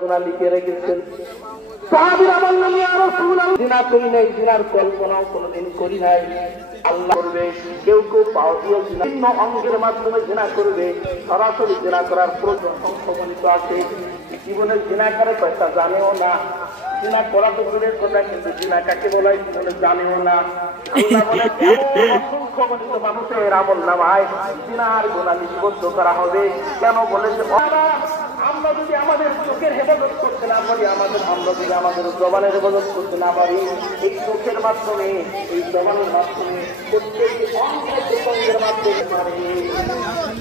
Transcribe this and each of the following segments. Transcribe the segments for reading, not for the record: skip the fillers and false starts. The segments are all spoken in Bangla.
গুনাহ লিখে রেখেছেন। সাহাবীরা বললেন, ইয়া রাসূলুল্লাহ, জিনা করি নাই, জিনার কল্পনাও কোনোদিন করি নাই। আল্লাহ করবে, কেউ কেউ পাও দিয়ে বিভিন্ন অঙ্গের মাধ্যমে জিনা করবে, সরাসরি জিনা করার প্রয়োজন সংখ্যা আছে। জীবনে জিনা করে কয়টা জানেও না, জিনা করা তো দূরের কথা, কিন্তু জিনা কাকে বলে জীবনে জানেও না। আল্লাহ বলে অসংখ্য গণিত মানুষের আমলনামায় জিনার গুনাহ লিপিবদ্ধ করা হবে। কেন বলেছে? আমরা যদি আমাদের চোখের হেফাজত করতে না পারি, আমরা যদি আমাদের জবানের হেফাজত করতে না পারি, এই চোখের মাধ্যমে, এই জবানের মাধ্যমে, প্রত্যেকটি অঙ্গের মাধ্যমে পারে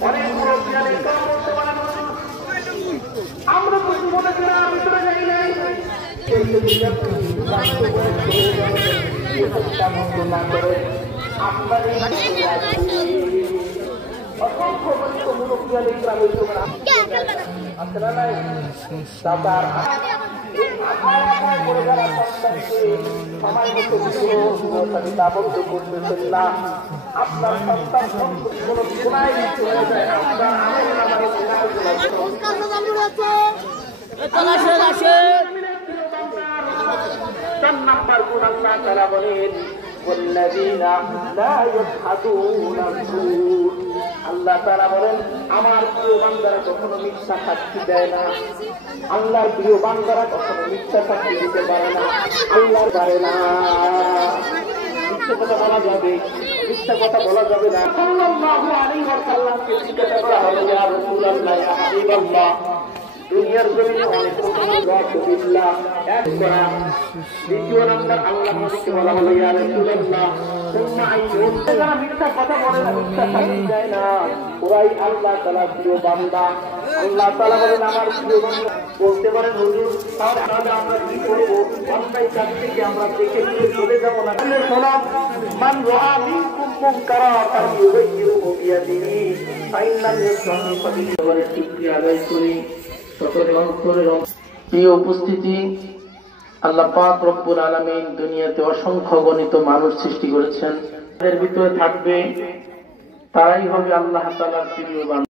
অনেক বড় জ্ঞানের কাজ করতে পারে। আমরা তো জীবনে জিনার ভিতরে যাই নাই, না করে আপনার অসংখ্য মুরব্বিয়ালে গ্রামের আপনারা নাই দাদার আবদ্ধ করতেছেন না। আপনার সন্তান কোনো গুনায় লিপ্ত হয়ে যায়, আপনার চার নাম্বার গুণ আল্লাহ তাআলা বলেন, والذين لا يشهدون الزور। আল্লাহ তাআলা বলেন, আমার প্রিয় বান্দারা কখনো মিথ্যা সাক্ষী দেয় না। আল্লাহর প্রিয় বান্দারা কখনো মিথ্যা সাক্ষী দিতে পারে না, আল্লাহ পারে না। মিথ্যা কথা বলা যাবে, মিথ্যা কথা বলা যাবে না। সাল্লাল্লাহু আলাইহি ওয়াসাল্লামকে জিজ্ঞাসা করা হলো, ইয়া রাসূলুল্লাহ, ইয়া হাবিবাল্লাহ, দুনিয়ার জমিনে অনেক রকমের রাসূলুল্লাহ এক করা। দ্বিতীয় নাম্বার আল্লাহ নবীকে বলা হলো, ইয়া রাসূলুল্লাহ, সুম্মা আইয়ুন। যারা মিথ্যা কথা বলে না, মিথ্যা সাক্ষী দেয় না, ওরাই আল্লাহ তাআলার প্রিয় বান্দা। আল্লাহ তাআলা বলেন, আমার প্রিয় বান্দা। বলতে পারেন, হুজুর, তাহলে আমরা কি করবো? অন্যায় কাজ থেকে আমরা দেখে নিয়ে চলে যাবো না? শোনাম, মান রাআ মিনকুম মুনকারা ফালইউগাইয়িরহু বিয়াদিহি ফাইন লাম ইয়াসতাতি ফাবিলিসানিহি। শুকরিয়া আদায় করি। প্রিয় উপস্থিতি, আল্লাহ পাক রব্বুল আলামিন দুনিয়াতে অসংখ্য গণিত মানুষ সৃষ্টি করেছেন। এর ভিতরে থাকবে, তারাই হবে আল্লাহ তাআলার প্রিয় বান্দা।